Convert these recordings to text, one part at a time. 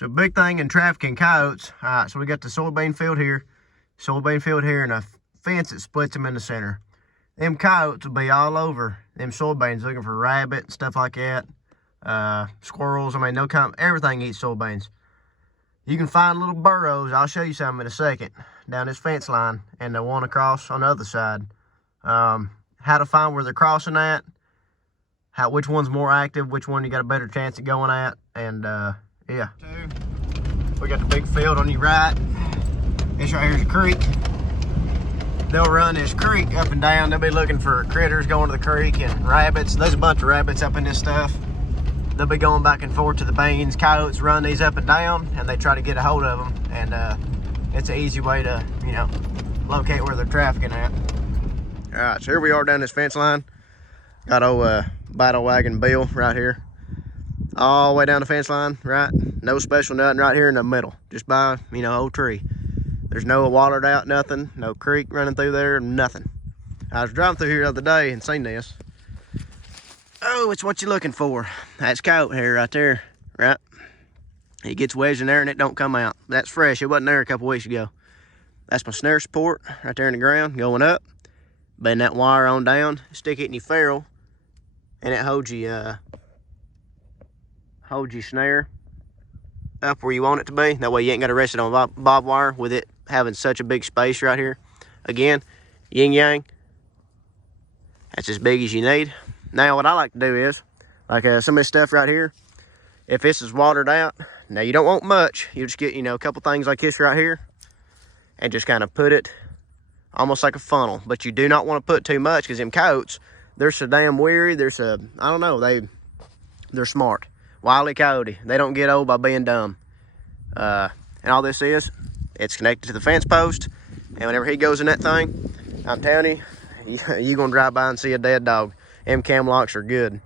So big thing in trafficking coyotes. All right, so we got the soybean field here, and a fence that splits them in the center. Them coyotes will be all over them soybeans looking for rabbit and stuff like that. Squirrels, I mean, they'll come, everything eats soybeans. You can find little burrows, I'll show you some in a second, down this fence line, and the one across on the other side. How to find where they're crossing at, which one's more active, which one you got a better chance of going at, and yeah. We got the big field on your right. This right here's a creek. They'll run this creek up and down. They'll be looking for critters going to the creek and rabbits. There's a bunch of rabbits up in this stuff. They'll be going back and forth to the beans. Coyotes run these up and down, and they try to get a hold of them. And it's an easy way to, you know, locate where they're trafficking at. All right, so here we are down this fence line. Got old battle wagon Bill right here. All the way down the fence line, right? No special nothing right here in the middle. Just by, you know, old tree. There's no watered out, nothing. No creek running through there, nothing. I was driving through here the other day and seen this. Oh, it's what you're looking for. That's coyote hair right there, right? It gets wedged in there and it don't come out. That's fresh. It wasn't there a couple weeks ago. That's my snare support right there in the ground, going up. Bend that wire on down, stick it in your ferrule, and it holds your snare up where you want it to be. That way you ain't got to rest it on bob wire with it having such a big space right here. Again, yin yang. That's as big as you need. Now what I like to do is, like some of this stuff right here, if this is watered out, now you don't want much. You just get, you know, a couple things like this right here and just kind of put it almost like a funnel. But you do not want to put too much because them coyotes, they're so damn weary. I don't know, they're smart. Wile E. Coyote, they don't get old by being dumb. And all this is, it's connected to the fence post. And whenever he goes in that thing, I'm telling you, you're going to drive by and see a dead dog. Them cam locks are good.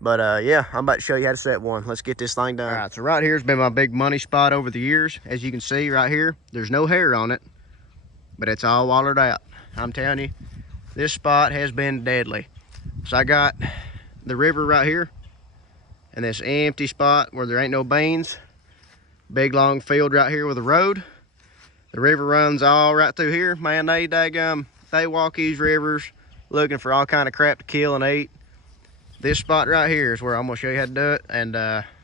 But yeah, I'm about to show you how to set one. Let's get this thing done. All right, so right here's been my big money spot over the years. As you can see right here, there's no hair on it, but it's all wallered out. I'm telling you, this spot has been deadly. So I got the river right here, and this empty spot where there ain't no beans. Big long field right here with a road. The river runs all right through here. Man, they walk these rivers looking for all kind of crap to kill and eat. This spot right here is where I'm gonna show you how to do it, and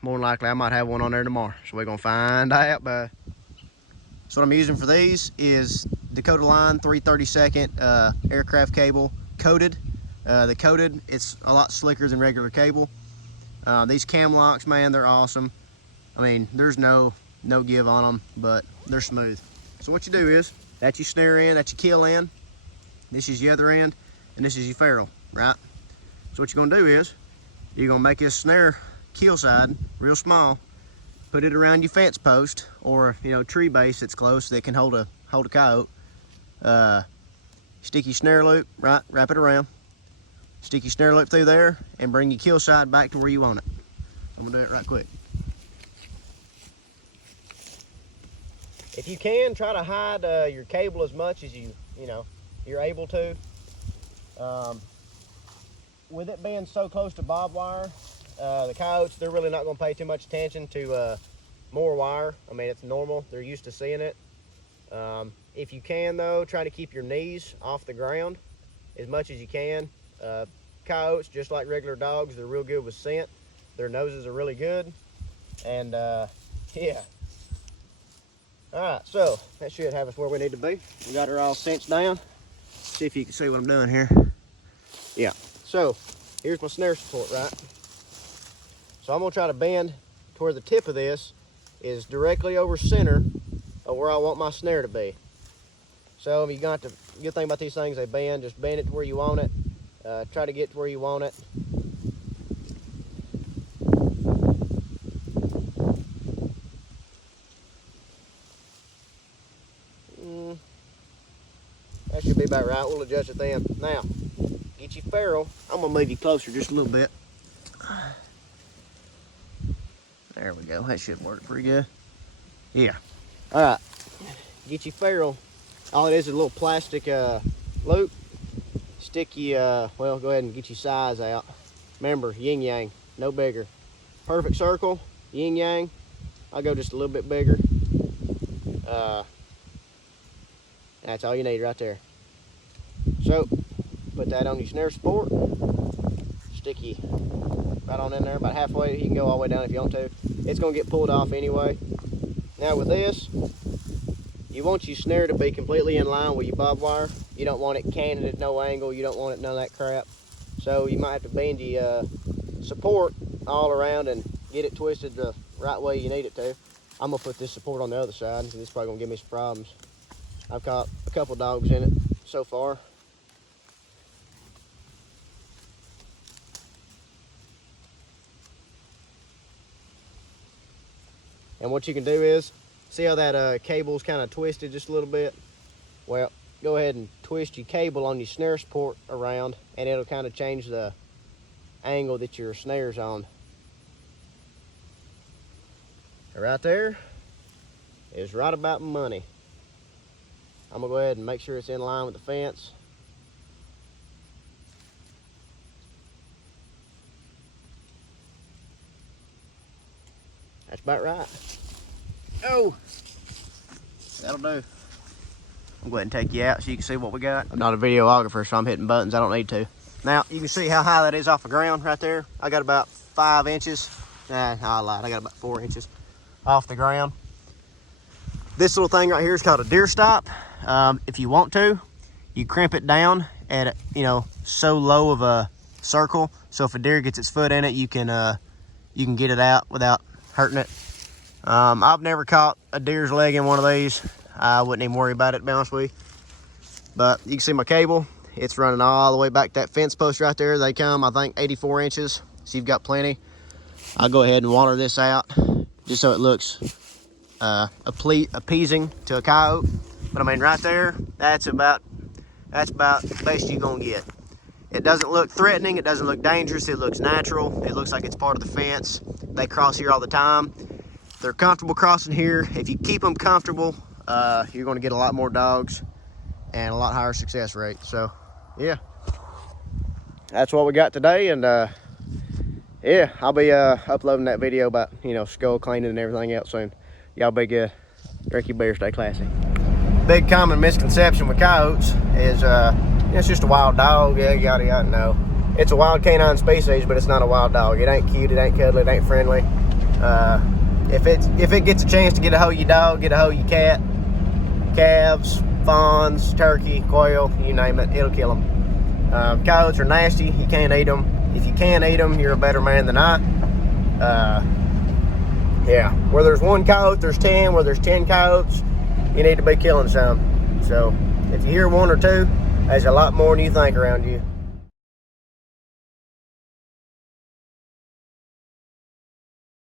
more than likely I might have one on there tomorrow. So we're gonna find out. So what I'm using for these is Dakota Line 332nd aircraft cable, coated. The coated, it's a lot slicker than regular cable. These cam locks, man, they're awesome. I mean, there's no give on them, but they're smooth. So what you do is, that's your snare end, that's your kill end. This is your other end, and this is your ferrule, right? So what you're gonna do is, you're gonna make this snare kill side real small, put it around your fence post, or, you know, tree base that's close that can hold a coyote. Stick your snare loop, right, wrap it around. Stick your snare loop through there and bring your kill side back to where you want it. I'm gonna do it right quick. If you can, try to hide your cable as much as you're able to. With it being so close to bob wire, the coyotes, they're really not gonna pay too much attention to more wire. I mean, it's normal, they're used to seeing it. If you can though, try to keep your knees off the ground as much as you can. Coyotes, just like regular dogs, they're real good with scent. Their noses are really good. And yeah. All right, so that should have us where we need to be. We got her all cinched down. See if you can see what I'm doing here. Yeah, so here's my snare support, right? So I'm gonna try to bend to where the tip of this is directly over center of where I want my snare to be. So you got the good thing about these things, they bend. Just bend it to where you want it. Try to get to where you want it. That should be about right. We'll adjust it then. Now, get your ferrule. I'm gonna move you closer just a little bit. There we go. That should work pretty good. Yeah. All right. Get your ferrule. All it is a little plastic loop. Stick your, well, go ahead and get your size out. Remember, yin yang, no bigger. Perfect circle, yin yang. I'll go just a little bit bigger. That's all you need right there. So, put that on your snare support. Stick you right on in there, about halfway. You can go all the way down if you want to. It's going to get pulled off anyway. Now with this, you want your snare to be completely in line with your barbed wire. You don't want it canted at no angle. You don't want it none of that crap. So you might have to bend your support all around and get it twisted the right way you need it to. I'm gonna put this support on the other side, because it's probably gonna give me some problems. I've caught a couple dogs in it so far. And what you can do is, see how that cable's kind of twisted just a little bit? Well, go ahead and twist your cable on your snare support around, and it'll kind of change the angle that your snare's on. Right there is right about money. I'm gonna go ahead and make sure it's in line with the fence. That's about right. Oh, that'll do. I'm gonna go ahead and take you out so you can see what we got. I'm not a videographer, so I'm hitting buttons I don't need to. Now, you can see how high that is off the ground right there. I got about 5 inches. Nah, I lied, I got about 4 inches off the ground. This little thing right here is called a deer stop. If you want to, you crimp it down at, so low of a circle, so if a deer gets its foot in it, you can get it out without hurting it. I've never caught a deer's leg in one of these. I wouldn't even worry about it, to be honest with you. But you can see my cable. It's running all the way back to that fence post right there. They come, I think, 84 inches, so you've got plenty. I'll go ahead and water this out just so it looks appeasing to a coyote. But I mean, right there, that's about the best you're gonna get. It doesn't look threatening, it doesn't look dangerous, it looks natural. It looks like it's part of the fence. They cross here all the time. They're comfortable crossing here. If you keep them comfortable, you're gonna get a lot more dogs and a lot higher success rate. So yeah, that's what we got today. And yeah, I'll be uploading that video about, skull cleaning and everything else soon. Y'all be good. Drink your beer, stay classy. Big common misconception with coyotes is it's just a wild dog. Yeah, yada yada. No, it's a wild canine species, but it's not a wild dog. It ain't cute, it ain't cuddly, it ain't friendly. If it gets a chance to get a hold of your dog, get a hold of your cat, calves, fawns, turkey, quail, you name it, it'll kill them. Coyotes are nasty. You can't eat them. If you can eat them, you're a better man than I. Yeah, where there's 1 coyote, there's 10. Where there's 10 coyotes, you need to be killing some. So if you hear 1 or 2, there's a lot more than you think around you.